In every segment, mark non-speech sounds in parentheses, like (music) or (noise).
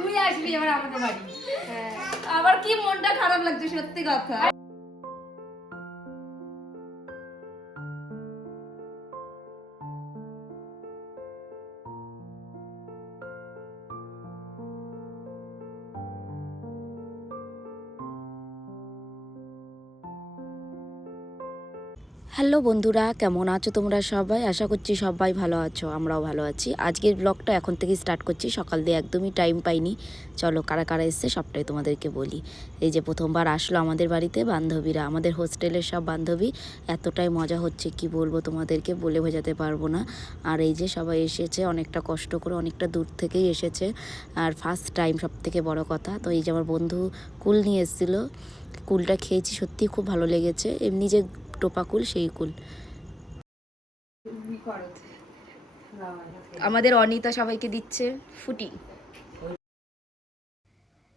তুই আসবি এবার আমাদের বাড়ি। আবার কি মনটা খারাপ লাগছে সত্যি কথা হ্যালো বন্ধুরা, কেমন আছো তোমরা সবাই? আশা করছি সবাই ভালো আছো, আমরাও ভালো আছি। আজকের ব্লগটা এখন থেকে স্টার্ট করছি, সকাল দিয়ে একদমই টাইম পাইনি। চলো কারা কারা এসছে সবটাই তোমাদেরকে বলি। এই যে প্রথমবার আসলো আমাদের বাড়িতে বান্ধবীরা, আমাদের হোস্টেলের সব বান্ধবী। এতটাই মজা হচ্ছে, কি বলব তোমাদেরকে বলে বোঝাতে পারব না। আর এই যে সবাই এসেছে, অনেকটা কষ্ট করে অনেকটা দূর থেকেই এসেছে। আর ফার্স্ট টাইম সব থেকে বড় কথা, তো এই যে আমার বন্ধু কুল নিয়ে এসেছিল, কুলটা খেয়েছি সত্যি খুব ভালো লেগেছে। এমনি যে টোপা কুল সেই কুল। আমাদের অনিতা সবাইকে দিচ্ছে ফুটি।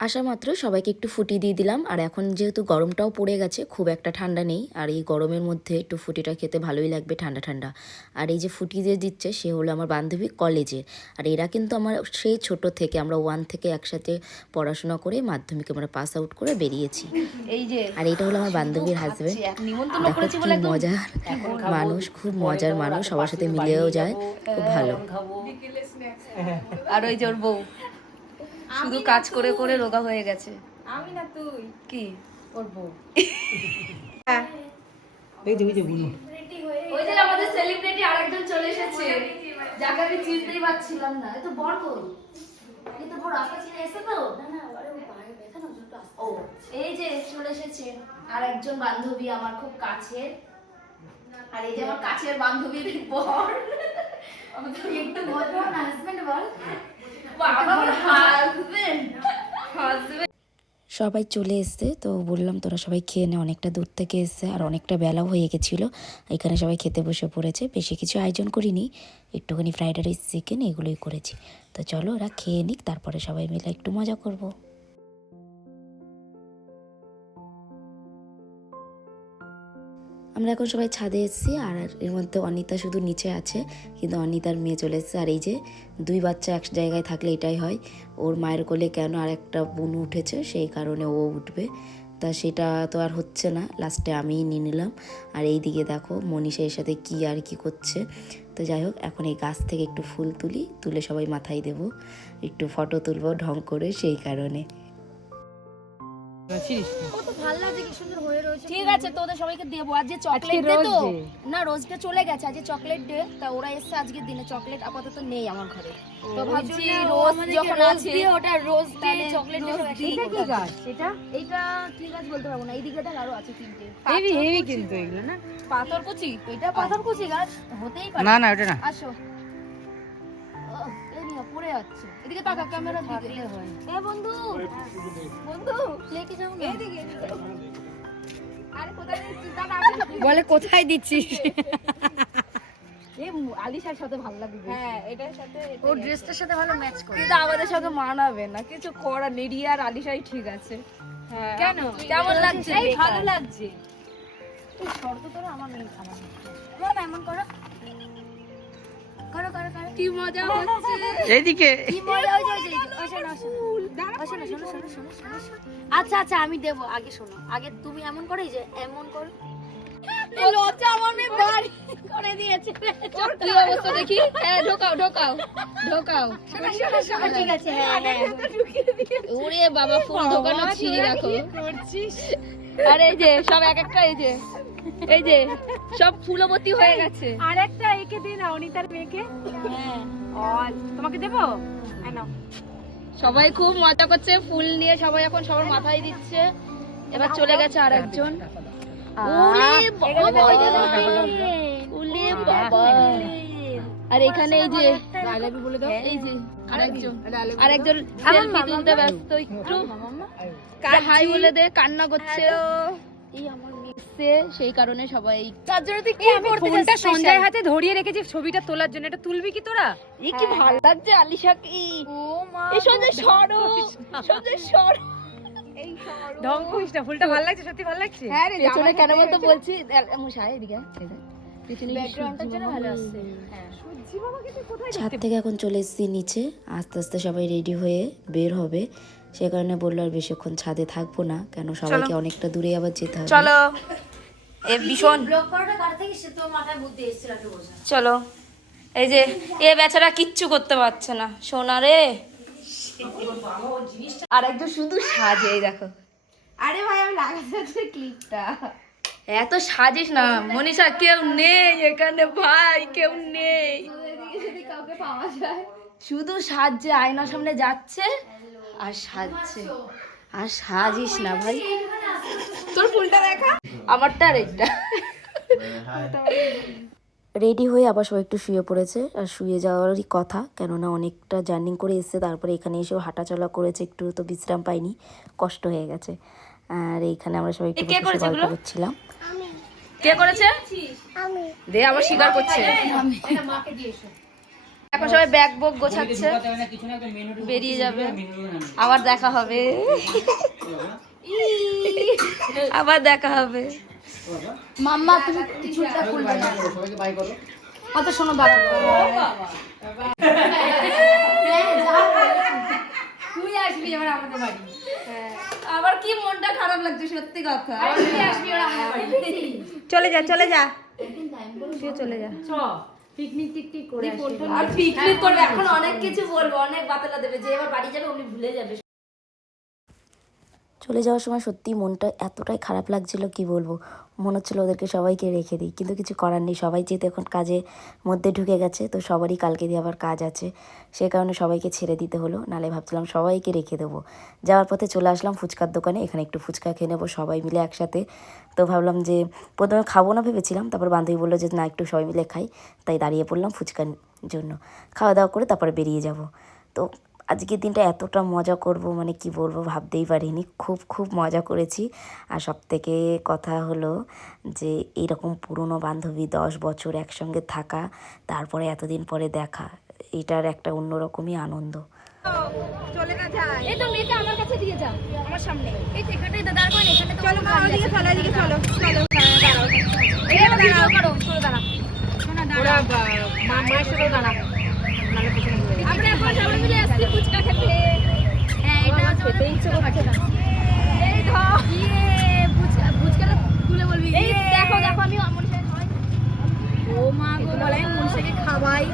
আসা মাত্র সবাইকে একটু ফুটি দিয়ে দিলাম। আর এখন যেহেতু গরমটাও পড়ে গেছে খুব একটা ঠান্ডা নেই। আর এই গরমের মধ্যে একটু ফুটিটা খেতে ভালোই লাগবে ঠান্ডা ঠান্ডা। আর এই যে ফুটি দিয়ে দিচ্ছে সে হলো আমার বান্ধবী কলেজে। আর এরা কিন্তু আমার সেই ছোট থেকে আমরা ওয়ান থেকে একসাথে পড়াশোনা করে মাধ্যমিকে আমরা পাস আউট করে বেরিয়েছি। এই যে আর এটা হলো আমার বান্ধবীর নিমন্ত্রণ দেখো কি মজার মানুষ খুব মজার মানুষ সবার সাথে মিলেও যায় খুব ভালো। আর ওই যে ওর বউ। শুধু কাজ করে করে রোগা হয়ে গেছে। আমি না তুই। কি? ওর বউ। ওই যে আমাদের সেলিব্রিটি আরেকজন চলে এসেছে। যাকে আমি চিনতেই পারছিলাম না। এই তো বড় এই তো বড় আপনি চিনে এসে তো? না না আরে ও বাইরে বেথা না জন্য ও এই যে চলে এসেছে আর একজন বান্ধবী আমার খুব কাছের। আর এই যে আমার কাছের বান্ধবীর বর। একটু বলব না হাজবেন্ড বল। সবাই চলে এসছে তো বললাম তোরা সবাই খেয়ে নে অনেকটা দূর থেকে এসছে আর অনেকটা বেলাও হয়ে গেছিল। এখানে সবাই খেতে বসে পড়েছে বেশি কিছু আয়োজন করিনি একটুখানি ফ্রাইড রাইস চিকেন এগুলোই করেছি। তো চলো ওরা খেয়ে নিক তারপরে সবাই মিলে একটু মজা করব। আমরা এখন সবাই ছাদে এসেছি আর এর মধ্যে অনিতা শুধু নিচে আছে, কিন্তু অনিতার মেয়ে চলে এসেছে। আর এই যে দুই বাচ্চা এক জায়গায় থাকলে এটাই হয়, ওর মায়ের কোলে কেন আর একটা বুনু উঠেছে, সেই কারণে ও উঠবে। তা সেটা তো আর হচ্ছে না লাস্টে আমিই নিয়ে নিলাম। আর এই দিকে দেখো মনীষা এর সাথে কি আর কি করছে। তো যাই হোক, এখন এই গাছ থেকে একটু ফুল তুলি, তুলে সবাই মাথায় দেব, একটু ফটো তুলবো ঢং করে সেই কারণে। ঠিক আছে তোদের সবাইকে দেবো। আজ যে চকলেট ডে তো না রোজটা চলে গেছে আজ চকলেট ডে তা ওরা এসছে আজকের দিনে চকলেট আপাতত নেই আমার ঘরে। তো ভাবছি রোজ যখন আছে ওটা রোজ ডে চকলেট ডে এটা কি গাছ? এটা এইটা কি গাছ বলতে পারব না এই দিকে দেখ আরও আছে তিনটে। হেভি হেভি কিন্তু এগুলো না? পাথরকুচি এটা পাথরকুচি গাছ হতেই পারে। না না ওটা না। আসো। পড়ে যাচ্ছে। এদিকে তাকা ক্যামেরার দিকে। এ বন্ধু। বন্ধু লেকে যাও না। এদিকে বলে কোথায় দিচ্ছিস? আলিশার সাথে ভালো লাগবে হ্যাঁ এটার সাথে ওর ড্রেসটার সাথে ভালো ম্যাচ করে। কিন্তু আমাদের সাথে মানাবে না। কিছু করা নেডিয়া আর আলিশাই ঠিক আছে। হ্যাঁ কেন? কেমন লাগছে? ভালো লাগছে। শর্ত তোরা আমার। করো না, এমন করো। করো করো করো কি মজা হচ্ছে এইদিকে কি মজা হচ্ছে ওই যে, ওই শোনো, শোনো। শোনো, শোনো, শোনো, শোনো, শোনো, শোনো। আচ্ছা আচ্ছা আমি দেবো আগে শোনো আগে তুমি এমন করো যে এমন করো লজ্জা আমার বাড়ি করে দিয়েছে কি অবস্থা দেখি হ্যাঁ ঢোকাও ঢোকাও ঢোকাও ঠিক আছে হ্যাঁ হ্যাঁ ওরে বাবা ফুল ঢোকানো ছিঁড়ে রাখো আর এই যে সব এক একটা এই যে এই যে সব ফুলবতী হয়ে গেছে। আর একটা একে দিন অনিতার মেয়েকে। হ্যাঁ। তোমাকে দেবো? হ্যাঁ সবাই খুব মজা করছে ফুল নিয়ে সবাই এখন সবার মাথায় দিচ্ছে। এবার চলে গেছে আর একজন আর এখানে এই যে এই যে আরেকজন। আরেকজন সেলফি তুলতে ব্যস্ত একটু। হাই বলে দে কান্না করছে। এই আমার সেই কারণে সবাই তার জন্য তুই কি ফোনটা সঞ্জয়ের হাতে ধরিয়ে রেখেছি ছবিটা তোলার জন্য। এটা তুলবি কি তোরা? এই কি ভালো লাগছে আলিশা কি? ও মা এই সঞ্জয় সরো সঞ্জয় সরো। ঢং করিস না ফুলটা ভালো লাগছে সত্যি ভালো লাগছে? পেছনে কেন বলতো বলছি এদিকে হ্যাঁ। ছাদ থেকে এখন চলে এসেছি নিচে। আস্তে আস্তে সবাই রেডি হয়ে বের হবে। সে কারণে বলল আর বেশিক্ষণ ছাদে থাকব না কেন সবাইকে অনেকটা দূরে আবার যেতে হবে। চলো। এ ভীষণ। চলো। এই যে এ বেচারা কিচ্ছু করতে পারছে না। সোনা রে। আর একজন শুধু সাজে এই দেখো। আরে ভাই আমি লাগাতে ক্লিপটা এত সাজিস না। মনীষা কেউ নেই এখানে ভাই কেউ নেই। যদি কাউকে পাওয়া যায়। শুধু সাজছে আয়নার সামনে যাচ্ছে। আর সাজছে। আর সাজিস না ভাই। তোর ফুলটা দেখা? আমারটা আর এইটা রেডি হয়ে আবার সবাই একটু শুয়ে পড়েছে আর শুয়ে যাওয়ারই কথা কেননা অনেকটা জার্নি করে এসছে তারপরে এখানে এসেও হাঁটাচলা করেছে একটু তো বিশ্রাম পাইনি কষ্ট হয়ে গেছে। আর এইখানে আমরা সবাই একটু গল্প করছিলাম। কে করেছে? দে আবার স্বীকার করছে। এখন সবাই ব্যাগ বক গোছাচ্ছে। বেরিয়ে যাবে। আবার দেখা হবে। (laughs) আবার দেখা হবে। মাম্মা তুমি কিছুটা খুলবে না। অত শোনো দাঁড়া তুই আসবি এবার আমাদের বাড়ি। আবার কি মনটা খারাপ লাগছে সত্যি কথা। চলে যা চলে যা। চলে যা। পিকনিক টিকটিক করে আর পিকনিক করবে এখন অনেক কিছু বলব অনেক বাতলা দেবে যে এবার বাড়ি যাবে উনি ভুলে যাবে। চলে যাওয়ার সময় সত্যি মনটা এতটাই খারাপ লাগছিল, কি বলব? মনে হচ্ছিল ওদেরকে সবাইকে রেখে দিই, কিন্তু কিছু করার নেই। সবাই যেহেতু এখন কাজে মধ্যে ঢুকে গেছে, তো সবারই কালকে দিয়ে আবার কাজ আছে। সে কারণে সবাইকে ছেড়ে দিতে হলো, নালে ভাবছিলাম সবাইকে রেখে দেবো। যাওয়ার পথে চলে আসলাম ফুচকার দোকানে, এখানে একটু ফুচকা খেয়ে নেব সবাই মিলে একসাথে। তো ভাবলাম যে, প্রথমে খাব না ভেবেছিলাম, তারপর বান্ধবী বলল যে, না, একটু সবাই মিলে খাই। তাই দাঁড়িয়ে পড়লাম ফুচকার জন্য। খাওয়া দাওয়া করে তারপরে বেরিয়ে যাব। তো আজকের দিনটা এতটা মজা করব মানে কি বলব ভাবতেই পারিনি। খুব খুব মজা করেছি। আর সব থেকে কথা হলো যে এইরকম পুরনো বান্ধবী দশ বছর একসঙ্গে থাকা তারপরে এতদিন পরে দেখা এটার একটা অন্যরকমই আনন্দ। এই তো মেয়েটা আমার কাছে দিয়ে যাও আমার সামনে। এই এখানটাই দাঁড় করেন এখানটা চলো মা ওদিকে চলো ওদিকে চলো। চলো দাঁড়াও এই ভিডিও করো চলো দাঁড়া শোনা দাঁড়া মা মায়ের সাথে দাঁড়া আমরা এখন সবাই মিলে আসছি ফুচকা খেতে হ্যাঁ এটা খেতে ইচ্ছে করছে না এই ধর ইয়ে তুলে বলবি এই দেখো দেখো আমি খাওয়াই ও মা গো বলে আমি মনসাকে খাওয়াই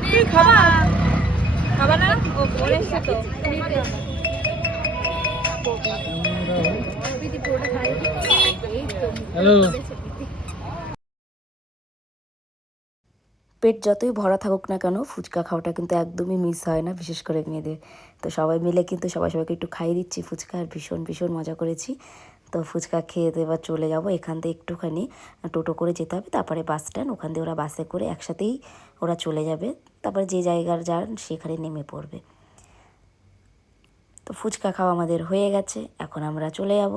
তুই খাবা খাবা না ও বলে তো পেট যতই ভরা থাকুক না কেন, ফুচকা খাওয়াটা কিন্তু একদমই মিস হয় না, বিশেষ করে মেয়েদের। তো সবাই মিলে কিন্তু সবাই সবাইকে একটু খাইয়ে দিচ্ছি ফুচকা, আর ভীষণ ভীষণ মজা করেছি। তো ফুচকা খেয়ে এবার চলে যাব এখান থেকে একটুখানি টোটো করে যেতে হবে, তারপরে বাস স্ট্যান্ড ওখান দিয়ে ওরা বাসে করে একসাথেই ওরা চলে যাবে। তারপরে যে জায়গার যান সেখানে নেমে পড়বে। তো ফুচকা খাওয়া আমাদের হয়ে গেছে, এখন আমরা চলে যাব।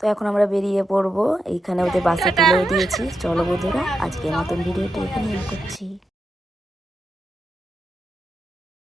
তো এখন আমরা বেরিয়ে পড়ব। এইখানে ওদের বাসে তুলেও দিয়েছি। চলো বন্ধুরা আজকে নতুন ভিডিওটি এখানে করছি।